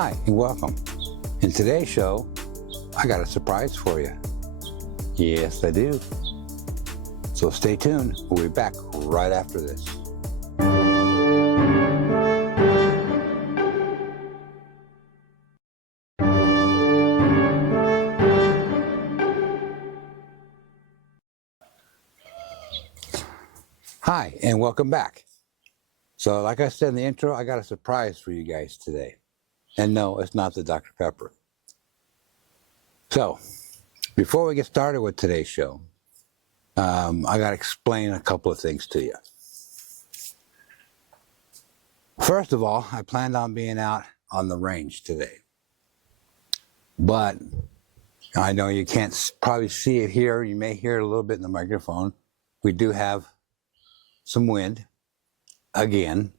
Hi and welcome. In today's show, I got a surprise for you. Yes, I do. So stay tuned. We'll be back right after this. Hi and welcome back. So like I said in the intro, I got a surprise for you guys today. And no, it's not the Dr. Pepper. So, before we get started with today's show, I got to explain a couple of things to you. First of all, I planned on being out on the range today. But I know you can't probably see it here. You may hear it a little bit in the microphone. We do have some wind, again.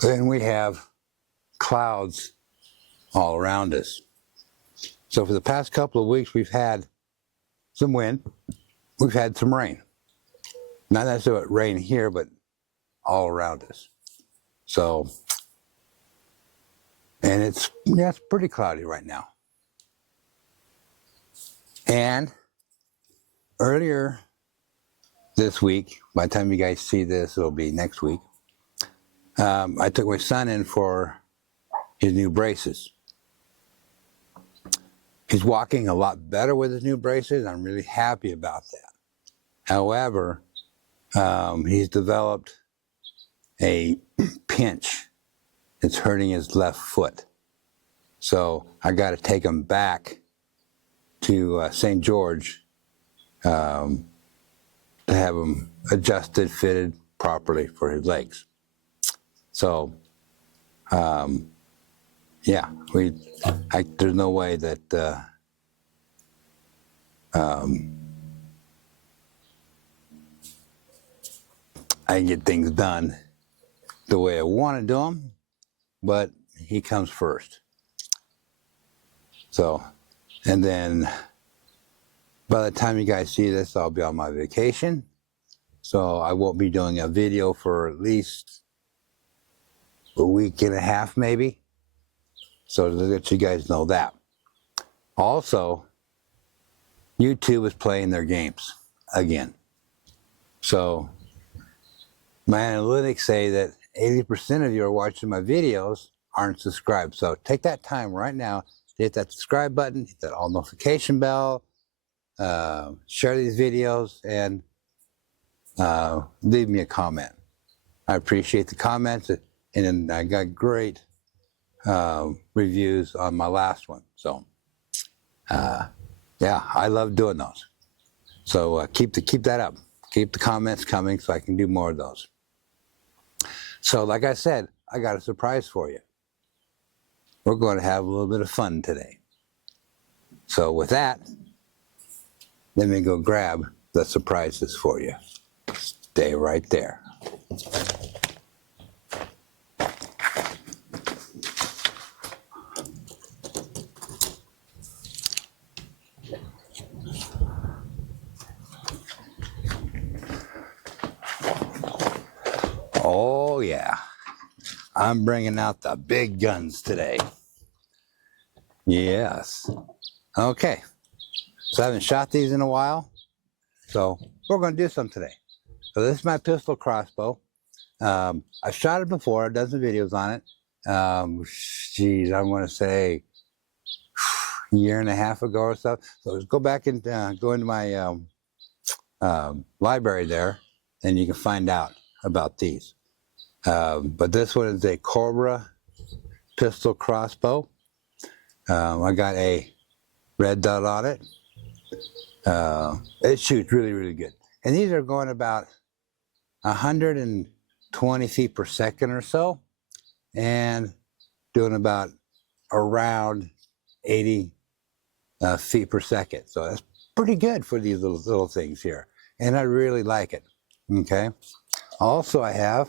Then we have clouds all around us. So for the past couple of weeks, we've had some wind, we've had some rain. Not necessarily rain here, but all around us. So, and it's pretty cloudy right now. And earlier this week, by the time you guys see this, it'll be next week, I took my son in for his new braces. He's walking a lot better with his new braces. I'm really happy about that. However, he's developed a pinch that's hurting his left foot. So I got to take him back to St. George to have him adjusted, fitted properly for his legs. So, yeah, there's no way that I can get things done the way I want to do them, but he comes first. So, and then by the time you guys see this, I'll be on my vacation. So I won't be doing a video for at least a week and a half, maybe. So to let you guys know that. Also, YouTube is playing their games again. So my analytics say that 80% of you are watching my videos aren't subscribed. So take that time right now to hit that subscribe button, hit that all notification bell, share these videos, and leave me a comment. I appreciate the comments, and I got great reviews on my last one. So, yeah, I love doing those. So keep that up. Keep the comments coming so I can do more of those. So, like I said, I got a surprise for you. We're going to have a little bit of fun today. So with that, let me go grab the surprises for you. Stay right there. Oh yeah, I'm bringing out the big guns today. Yes. Okay, so I haven't shot these in a while, so we're going to do some today. So this is my pistol crossbow. I've shot it before. I've done some videos on it. Geez, I'm going to say a year and a half ago or so. So let's go back and go into my library there, and you can find out about these. But this one is a Cobra pistol crossbow. I got a red dot on it. It shoots really, really good. And these are going about 120 feet per second or so, and doing about around 80 feet per second. So that's pretty good for these little things here. And I really like it. Okay. Also I have,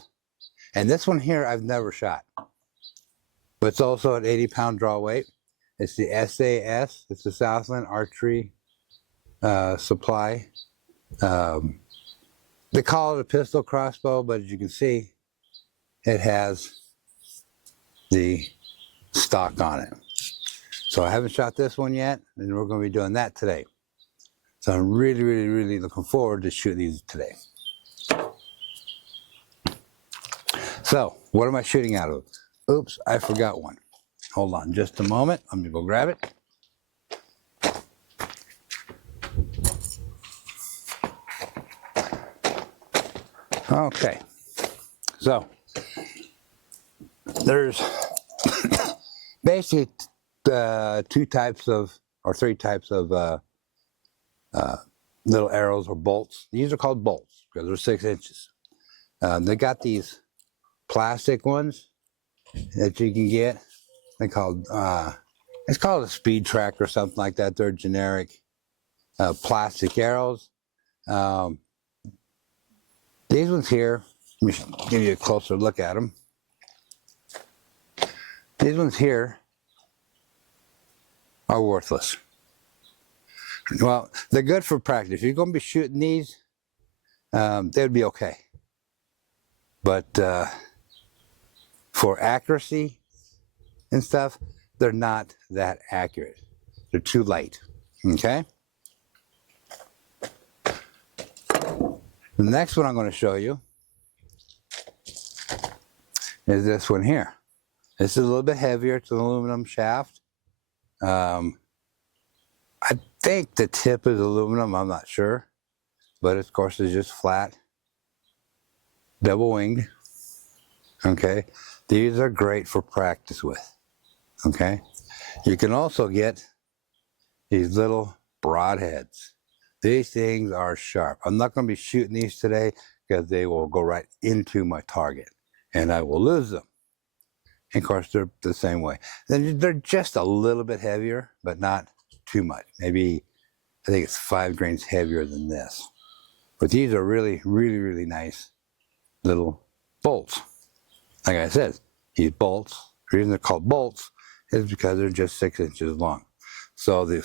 and this one here I've never shot, but it's also an 80-pound draw weight. It's the SAS. It's the Southland Archery Supply. They call it a pistol crossbow, but as you can see, it has the stock on it. So I haven't shot this one yet, and we're going to be doing that today. So I'm really, really, really looking forward to shooting these today. So what am I shooting out of? Oops, I forgot one. Hold on just a moment. I'm going to go grab it. Okay, so there's basically two types of, or three types of little arrows or bolts. These are called bolts because they're 6 inches. They got these plastic ones that you can get. They called it's called a speed track or something like that. They're generic plastic arrows. These ones here, let me give you a closer look at them. These ones here are worthless. Well, they're good for practice. If you're going to be shooting these, they'd be okay. But for accuracy and stuff, they're not that accurate. They're too light. Okay? The next one I'm going to show you is this one here. This is a little bit heavier. It's an aluminum shaft. I think the tip is aluminum. I'm not sure. But of course, it's just flat. Double winged. Okay. These are great for practice with. Okay. You can also get these little broadheads. These things are sharp. I'm not going to be shooting these today because they will go right into my target and I will lose them. And of course, they're the same way. They're just a little bit heavier, but not too much. Maybe, I think it's 5 grains heavier than this. But these are really, really, really nice little bolts. Like I said, these bolts, the reason they're called bolts is because they're just 6 inches long. So the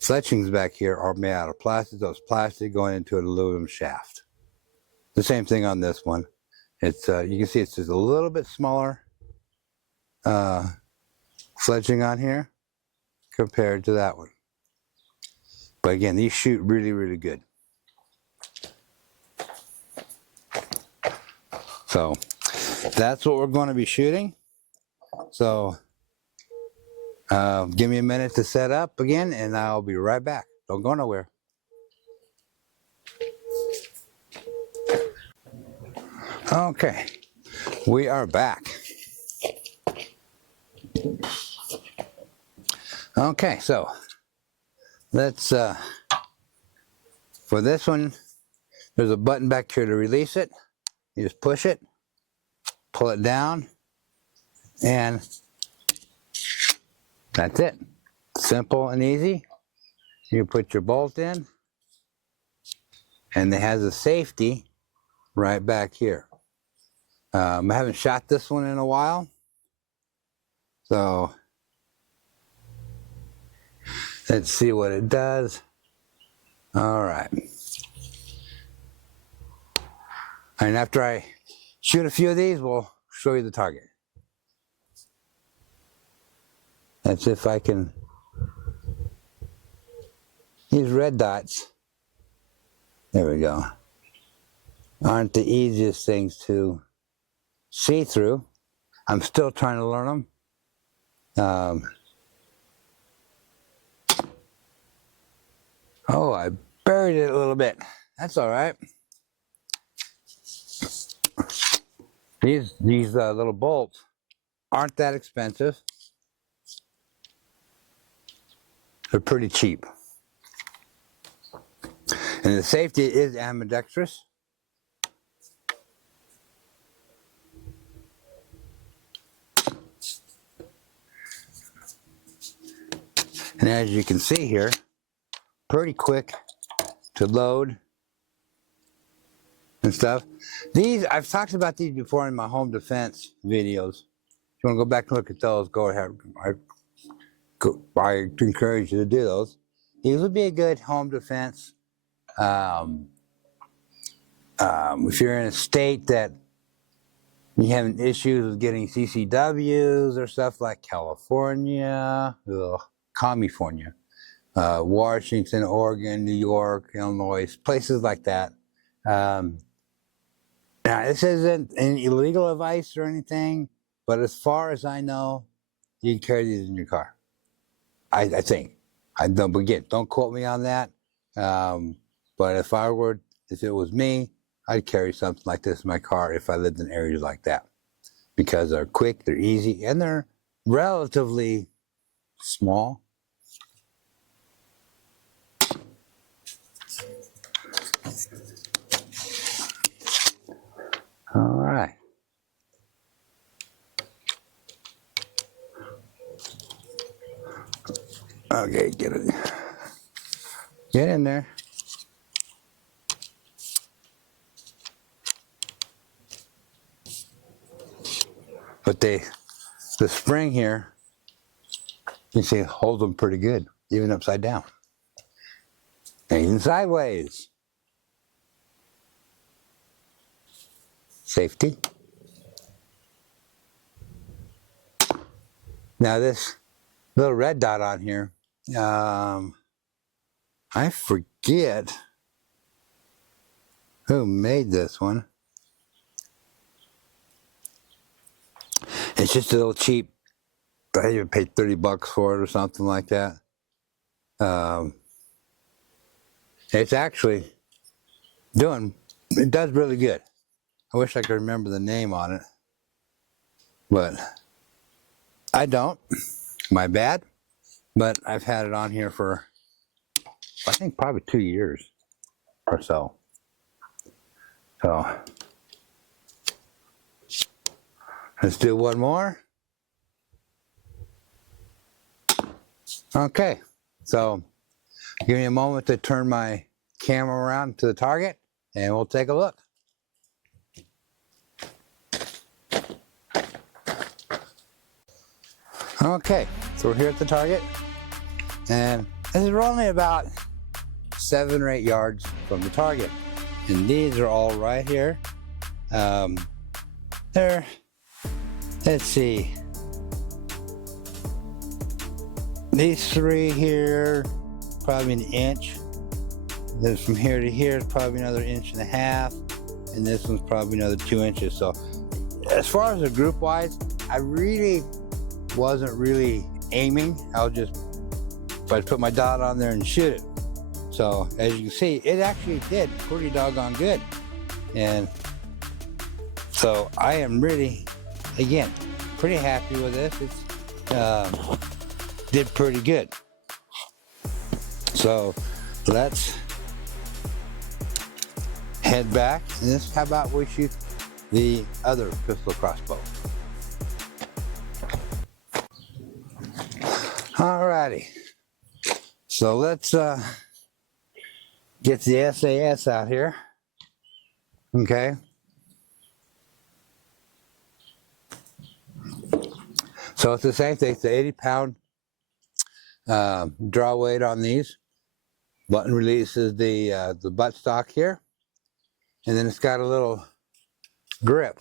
fletchings back here are made out of plastic. Those plastic going into an aluminum shaft. The same thing on this one. It's you can see it's just a little bit smaller fletching on here compared to that one. But again, these shoot really, really good. So that's what we're going to be shooting. So give me a minute to set up again, and I'll be right back. Don't go nowhere. Okay, we are back. Okay, so let's, for this one, there's a button back here to release it. You just push it, pull it down, and that's it. Simple and easy. You put your bolt in, and it has a safety right back here. I haven't shot this one in a while, so let's see what it does. All right. And after I shoot a few of these, we'll show you the target. That's if I can. These red dots, there we go, aren't the easiest things to see through. I'm still trying to learn them. Oh, I buried it a little bit. That's all right. These little bolts aren't that expensive. They're pretty cheap. And the safety is ambidextrous. And as you can see here, pretty quick to load and stuff. These, I've talked about these before in my home defense videos. If you want to go back and look at those, go ahead. I encourage you to do those. These would be a good home defense. If you're in a state that you having issues with getting CCWs or stuff like California, California, Washington, Oregon, New York, Illinois, places like that. Now, this isn't an illegal advice or anything, but as far as I know, you can carry these in your car. I think. I don't, again, don't quote me on that. But if it was me, I'd carry something like this in my car if I lived in areas like that. Because they're quick, they're easy, and they're relatively small. All right. Okay, get in there. But the spring here, you see, holds them pretty good, even upside down. And even sideways. Safety. Now this little red dot on here, I forget who made this one. It's just a little cheap. I even paid $30 for it or something like that. It's actually it does really good. I wish I could remember the name on it, but I don't. My bad. But I've had it on here for, I think, probably 2 years or so. So let's do one more. Okay, so give me a moment to turn my camera around to the target and we'll take a look. Okay, so we're here at the target, and this is only about 7 or 8 yards from the target. And these are all right here. Let's see. These 3 here, probably an inch. Then from here to here is probably another 1.5 inches. And this one's probably another 2 inches. So as far as the group wise, I really wasn't really aiming. I just put my dot on there and shoot it. So as you can see, it actually did pretty doggone good. And so I am really, again, pretty happy with this. It's did pretty good. So let's head back. And how about we shoot the other pistol crossbow. Alrighty, so let's get the SAS out here. Okay. So it's the same thing. It's the 80-pound draw weight on these. Button releases the buttstock here, and then it's got a little grip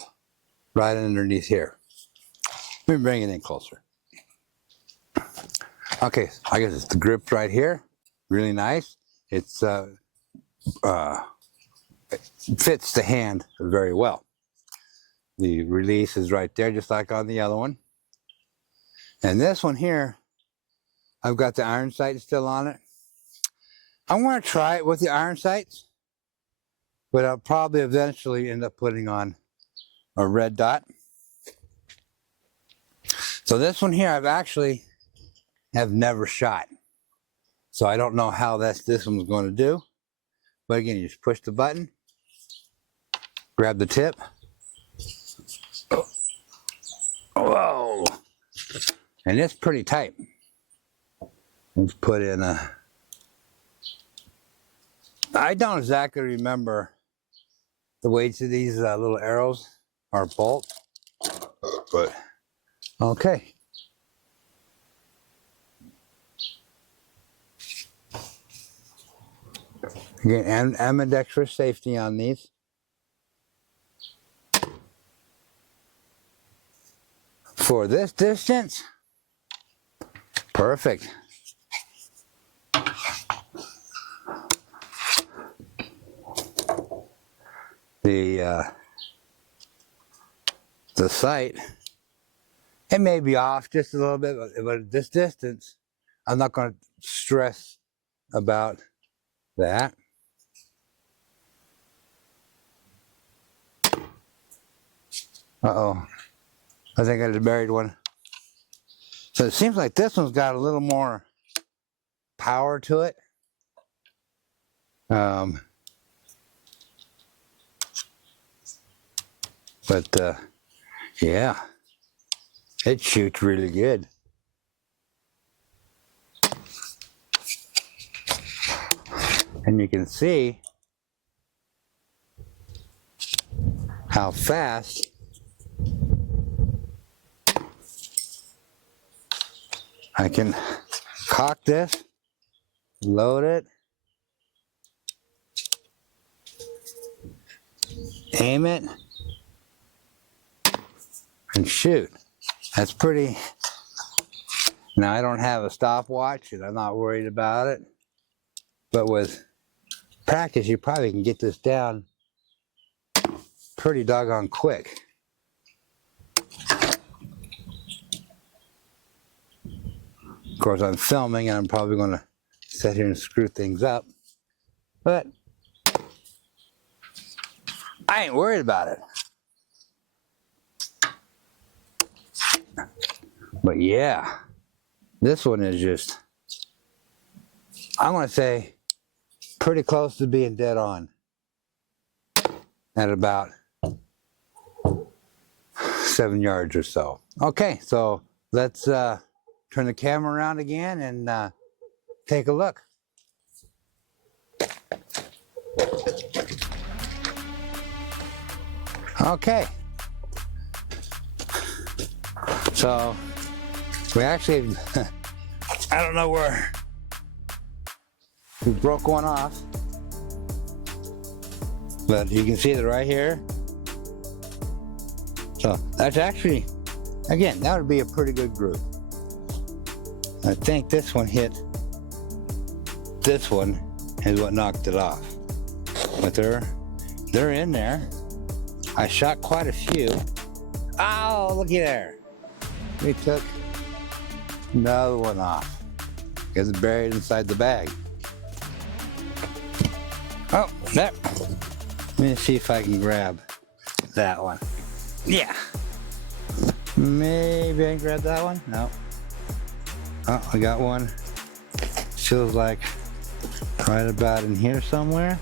right underneath here. Let me bring it in closer. Okay, I guess it's the grip right here. Really nice. It fits the hand very well. The release is right there, just like on the other one. And this one here, I've got the iron sight still on it. I'm going to try it with the iron sights, but I'll probably eventually end up putting on a red dot. So this one here, I've actually have never shot. So I don't know how this one's going to do. But again, you just push the button, grab the tip. Whoa! And it's pretty tight. Let's put in I don't exactly remember the weights of these little arrows or bolts, but okay. Again, ambidextrous safety on these. for this distance, perfect. The sight, it may be off just a little bit, but at this distance, I'm not going to stress about that. Uh-oh, I think I just buried one. So it seems like this one's got a little more power to it. But yeah, it shoots really good. And you can see how fast I can cock this, load it, aim it, and shoot. That's pretty. Now I don't have a stopwatch and I'm not worried about it, but with practice you probably can get this down pretty doggone quick. Of course I'm filming and I'm probably going to sit here and screw things up, but I ain't worried about it. But yeah, this one is just, I'm going to say, pretty close to being dead on at about 7 yards or so. Okay, so let's turn the camera around again and take a look. Okay, so we actually, I don't know where, we broke one off, but you can see it right here. So that's actually, again, that would be a pretty good group. I think this one hit, this one is what knocked it off. But they're in there. I shot quite a few. Oh, looky there. We took another one off because it's buried inside the bag. Oh, there. Let me see if I can grab that one. Yeah. Maybe I can grab that one. No. Oh, I got one. Feels like right about in here somewhere.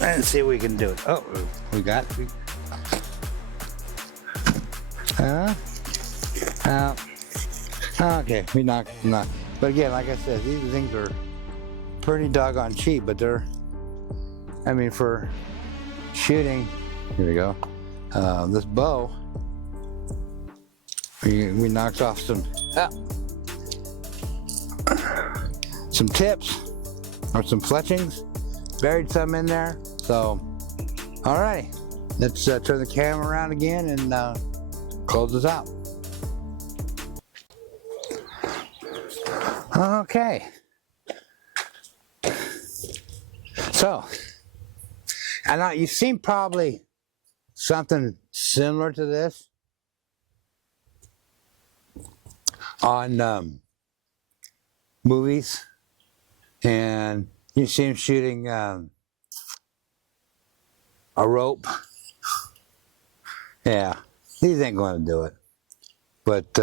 Let's see if we can do it. Oh, we got it. Okay, we knocked. But again, like I said, these things are pretty doggone cheap, but they're, I mean, for shooting, here we go, this bow, we knocked off some tips or some fletchings, buried some in there. So, all right, let's turn the camera around again and close this out. Okay. So, and now you've seen probably something similar to this on movies, and you see him shooting a rope. Yeah, these ain't going to do it. But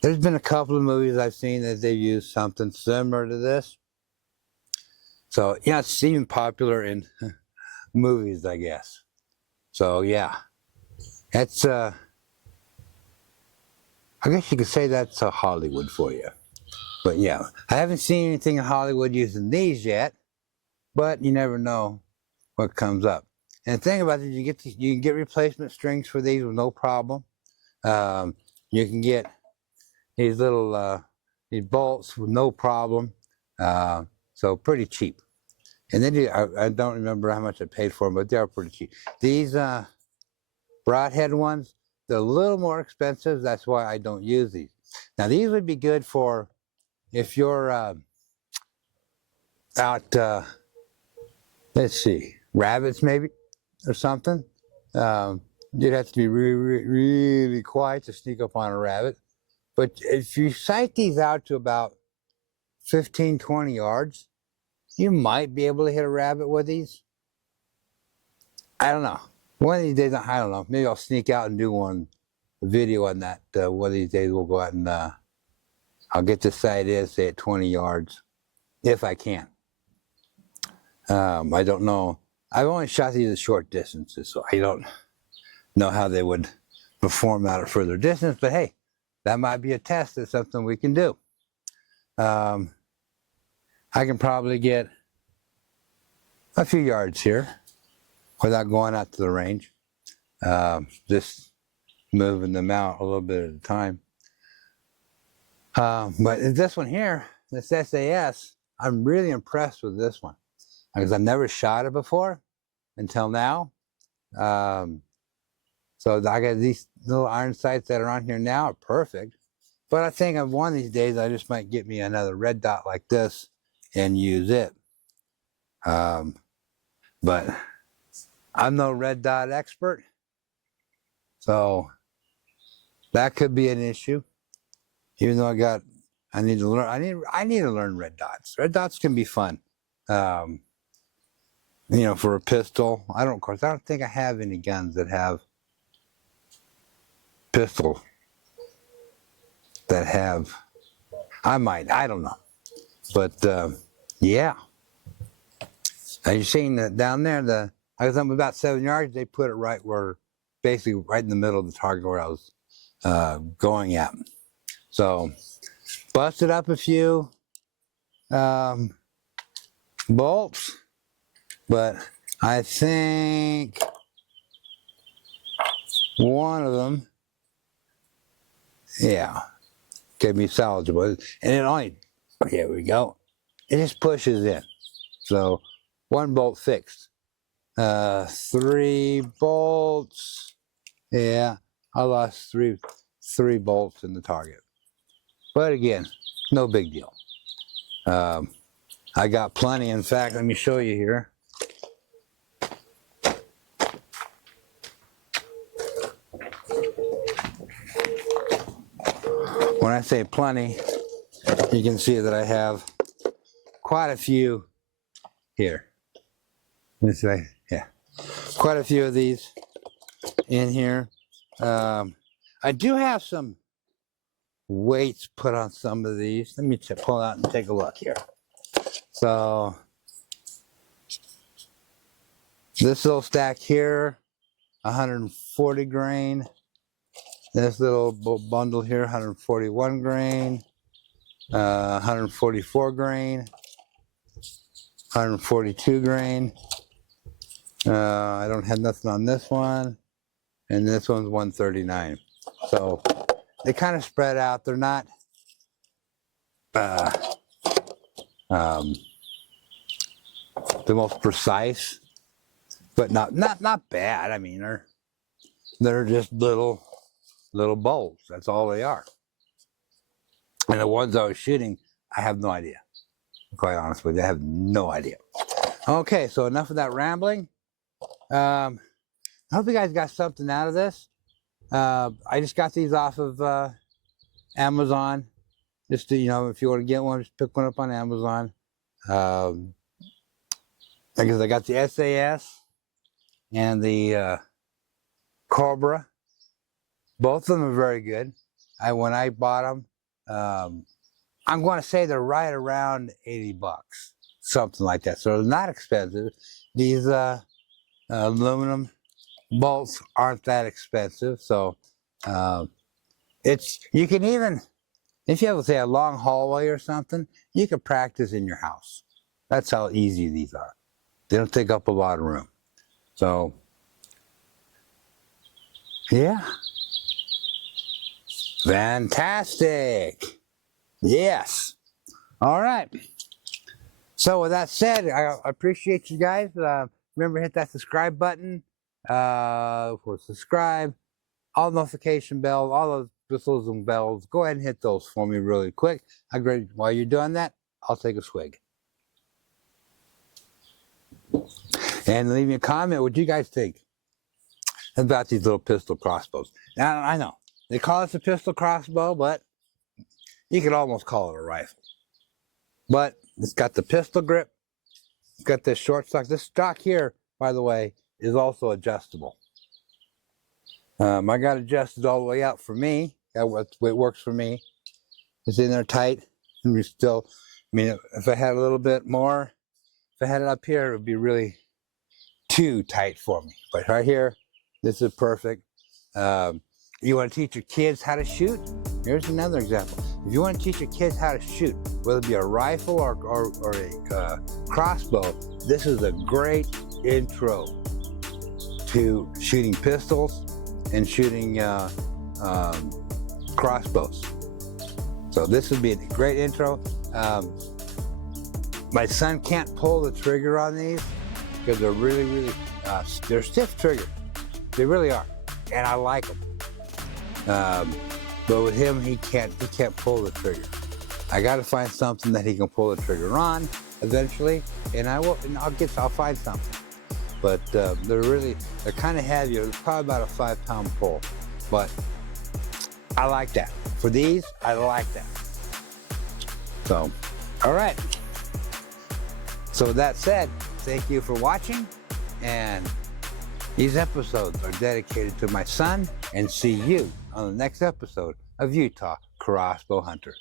there's been a couple of movies I've seen that they've used something similar to this. So, yeah, it's even popular in movies, I guess. So, yeah, that's, I guess you could say that's a Hollywood for you. But, yeah, I haven't seen anything in Hollywood using these yet, but you never know what comes up. And the thing about it, you can get replacement strings for these with no problem. You can get these little these bolts with no problem. So pretty cheap. And then I don't remember how much I paid for them, but they are pretty cheap. These broadhead ones. They're a little more expensive. That's why I don't use these. Now these would be good for if you're out, let's see, rabbits maybe or something. You'd have to be really, really quiet to sneak up on a rabbit. But if you sight these out to about 15, 20 yards, you might be able to hit a rabbit with these. I don't know. One of these days, I don't know. Maybe I'll sneak out and do a video on that. One of these days we'll go out and I'll get the sight in, say at 20 yards, if I can. I don't know. I've only shot these at short distances, so I don't know how they would perform out at further distance. But hey, that might be a test. That's something we can do. I can probably get a few yards here without going out to the range. Just moving them out a little bit at a time. But this one here, this SAS, I'm really impressed with this one because I've never shot it before until now. So I got these little iron sights that are on here now are perfect. But I think of one of these days I just might get me another red dot like this and use it. But I'm no red dot expert, so that could be an issue. Even though I need to learn. I need to learn red dots. Red dots can be fun. You know, for a pistol. Of course, I don't think I have any guns that have pistol that have. I might. I don't know. But yeah. As you're seeing that down there, I was up about 7 yards. They put it right where, basically right in the middle of the target where I was going at. So, busted up a few bolts, but I think one of them, yeah, can be salvageable. And it only, here we go. It just pushes in. So, one bolt fixed. 3 bolts. Yeah, I lost three bolts in the target. But again, no big deal. I got plenty. In fact, let me show you here. When I say plenty, you can see that I have quite a few here. This way, yeah. Quite a few of these in here. I do have some weights put on some of these. Let me pull out and take a look here. So this little stack here, 140 grain. This little bundle here, 141 grain, 144 grain, 142 grain. I don't have nothing on this one, and this one's 139. So they kind of spread out. They're not the most precise, but not bad. I mean, they're just little bolts. That's all they are. And the ones I was shooting, I have no idea. I'm quite honest with you, I have no idea. Okay, so enough of that rambling. I hope you guys got something out of this. I just got these off of Amazon. Just to, you know, if you want to get one, just pick one up on Amazon. I guess I got the SAS and the Cobra. Both of them are very good. When I bought them, I'm going to say they're right around 80 bucks, something like that. So they're not expensive. These aluminum bolts aren't that expensive. So you can even, if you have, say, a long hallway or something, you can practice in your house. That's how easy these are. They don't take up a lot of room. So, yeah. Fantastic. Yes. All right. So with that said, I appreciate you guys. Remember to hit that subscribe button. for subscribe, all notification bells, all those whistles and bells. Go ahead and hit those for me really quick. While you're doing that, I'll take a swig. And leave me a comment what you guys think about these little pistol crossbows. Now, I know they call this a pistol crossbow, but you could almost call it a rifle. But it's got the pistol grip. It's got this short stock. This stock here, by the way, is also adjustable. I got adjusted all the way out for me. It works for me. It's in there tight. And we still, I mean, if I had a little bit more, if I had it up here, it would be really too tight for me. But right here, this is perfect. You want to teach your kids how to shoot? Here's another example. If you want to teach your kids how to shoot, whether it be a rifle or a crossbow, this is a great intro to shooting pistols and shooting crossbows. So this would be a great intro. My son can't pull the trigger on these because they're really, they're stiff trigger. They really are, and I like them. But with him, he can't pull the trigger. I got to find something that he can pull the trigger on eventually, and I'll find something. But they're kind of heavy. It's probably about a 5-pound pull, but I like that. For these, I like that. So, all right. So with that said, thank you for watching, and these episodes are dedicated to my son, and see you on the next episode of Utah Crossbow Hunter.